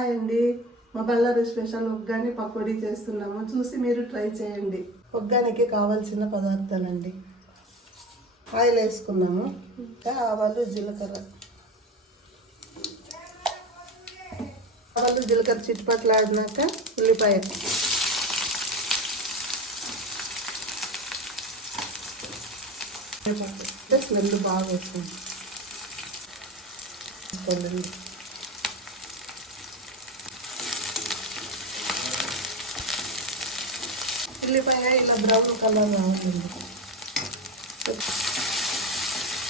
Hi అండి, మా Ballari special ఒగ్గాని pakodi చేస్తున్నాము. చూసి మీరు ట్రై చేయండి. ఒగ్గానికి కావాల్సిన పదార్థాలండి: ఆయిల్ వేసుకున్నాము, ఇంకా ఆవాలు జీలకర్ర చిట్పట్లు ఆడినాక ఉల్లిపాయ, స్మెల్ బాగా వస్తుంది. ఉల్లిపాయ ఇలా బ్రౌన్ కలర్ రావాలండి.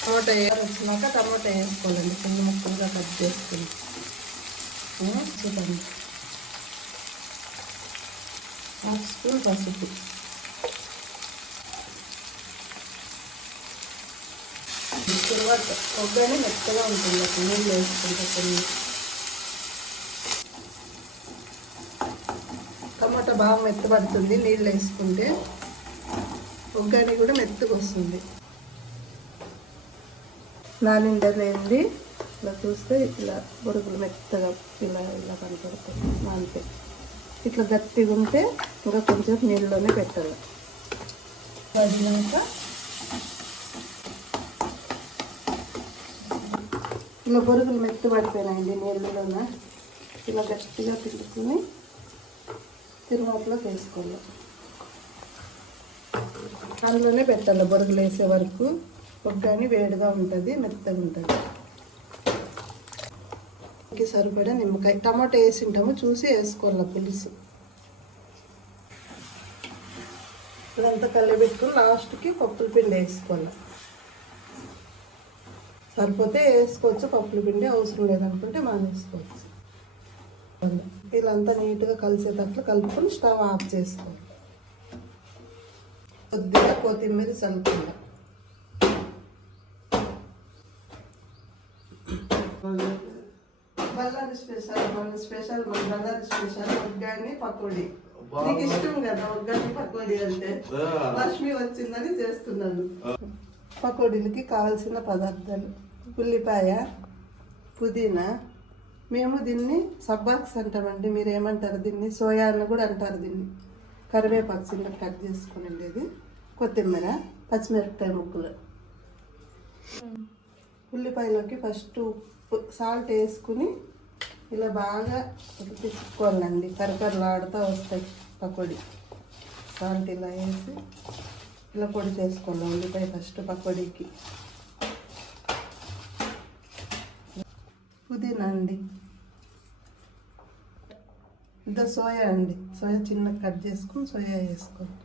టమాటా వచ్చినాక టమాటా వేసుకోవాలండి, చిన్న ముక్కలుగా కట్ చేసుకుని. చూడండి, 1 స్పూన్ పసుపు, తర్వాత కొబ్బరి మెత్తగా ఉంటుంది, అప్పుడు నీళ్ళు వేసుకుంటే కొన్ని. టమాటా బాగా మెత్తబడుతుంది నీళ్ళు వేసుకుంటే, ఒగ్గాని కూడా మెత్తగా వస్తుంది. నానిండలేంది ఇలా చూస్తే ఇట్లా బొరుగులు మెత్తగా ఇలా ఇలా కనపడుతుంది. అంతే, ఇట్లా గట్టిగా ఉంటే ఇంకా కొంచెం నీళ్ళలోనే పెట్టాలి. పడినాక ఇలా బొరుగులు మెత్తబడిపోయినాయండి నీళ్ళలోన. ఇలా గట్టిగా పిండుకుని తిరువాతలోకి వేసుకోవాలి. అందులోనే పెట్టాలి బొరుగులు వేసే వరకు. ఒగ్గాని వేడిగా ఉంటుంది, మెత్తగా ఉంటుంది. సరిపడా నిమ్మకాయ, టమాటా వేసి ఉంటాము చూసి వేసుకోవాలి పులుసు. ఇదంతా కలిపెట్టుకుని లాస్ట్కి పప్పుల పిండి వేసుకోవాలి. సరిపోతే వేసుకోవచ్చు, పప్పుల పిండి అవసరం లేదనుకుంటే మానేసుకోవచ్చు. వీళ్ళంతా నీట్గా కలిసేటట్లు కలుపుకొని స్టవ్ ఆఫ్ చేసుకోవాలి. కొద్దిగా కొత్తిమీర చల్లుకుందాం. బళ్ళారి స్పెషల్ మన బళ్ళారి స్పెషల్ ఒగ్గాని పకోడీ. నీకు ఇష్టం కదా ఒగ్గాని పకోడీ అంటే, లక్ష్మి వచ్చిందని చేస్తున్నాను. పకోడీలకి కావాల్సిన పదార్థాలు: ఉల్లిపాయ, పుదీనా, మేము దీన్ని సబ్బాక్స్ అంటామండి, మీరు ఏమంటారు దీన్ని? సోయా అని కూడా అంటారు దీన్ని. కరివేపాకు చిన్న కట్ చేసుకుని, కొత్తిమీర, పచ్చిమిరపకాయ ముక్కలు. ఉల్లిపాయలోకి ఫస్ట్ ఉప్పు, సాల్ట్ వేసుకుని ఇలా బాగా పిసుకోవాలండి. కరకరలాడుతూ వస్తాయి పకోడీ. సాల్ట్ ఇలా వేసి ఇలా పొడి చేసుకోవాలి ఉల్లిపాయ ఫస్ట్ పకోడీకి. పుదీనా అండి, ఇంత సోయా అండి, సోయా చిన్న కట్ చేసుకుని సోయా వేసుకోండి.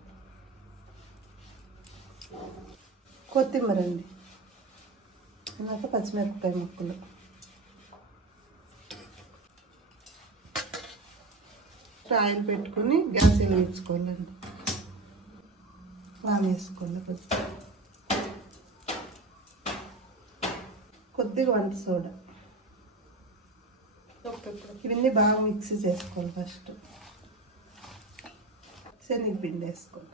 కొత్తిమీర అండి, నాకు పచ్చిమిరపకాయ ముక్కలు. ఆయిల్ పెట్టుకుని గ్యాస్ వెలిగించుకోవాలండి. పాన్ వేసుకోవాలి, కొద్దిగా వంట సోడా. ఇవన్నీ బాగా మిక్సీ చేసుకోవాలి. ఫస్ట్ శనగపిండి వేసుకోవాలి.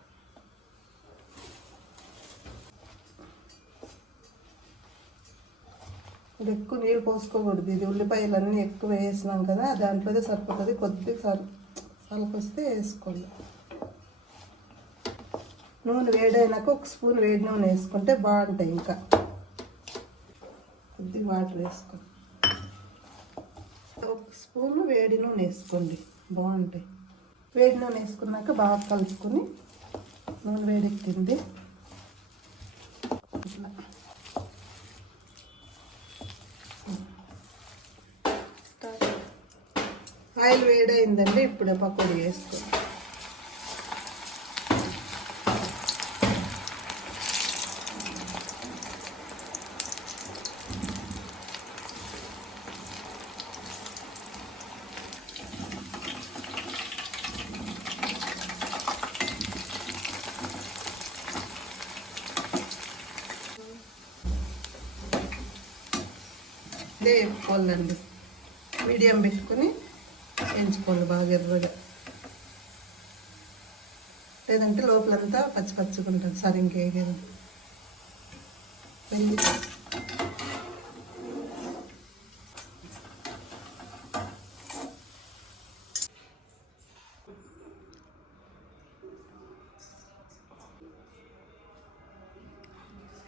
ఎక్కువ నీళ్ళు పోసుకోకూడదు, ఇది ఉల్లిపాయలన్నీ ఎక్కువ వేసినాం కదా, దాంట్లోనే సరిపోతుంది. కొద్దిగా సలకొస్తే వేసుకోండి. నూనె వేడైనాక 1 స్పూన్ వేడి నూనె వేసుకుంటే బాగుంటాయి. ఇంకా కొద్దిగా వాటర్ వేసుకోండి. 1 స్పూన్ వేడి నూనె వేసుకోండి, బాగుంటాయి. వేడి నూనె వేసుకున్నాక బాగా కలుపుకొని, నూనె వేడెక్కింది ఇట్లా ఆయిల్ వేడైందండి. ఇప్పుడు పకోడీ వేసుకోండి. ఇదే వేసుకోవాలండి, మీడియం పెట్టుకుని వేయించుకోవాలి బాగా ఎర్రగా, లేదంటే లోపలంతా పచ్చి పచ్చిగా ఉంటుంది. సరే ఇంకేగేది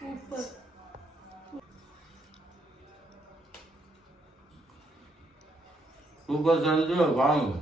సూపర్. సూపర్ సంగతి బాగుంది.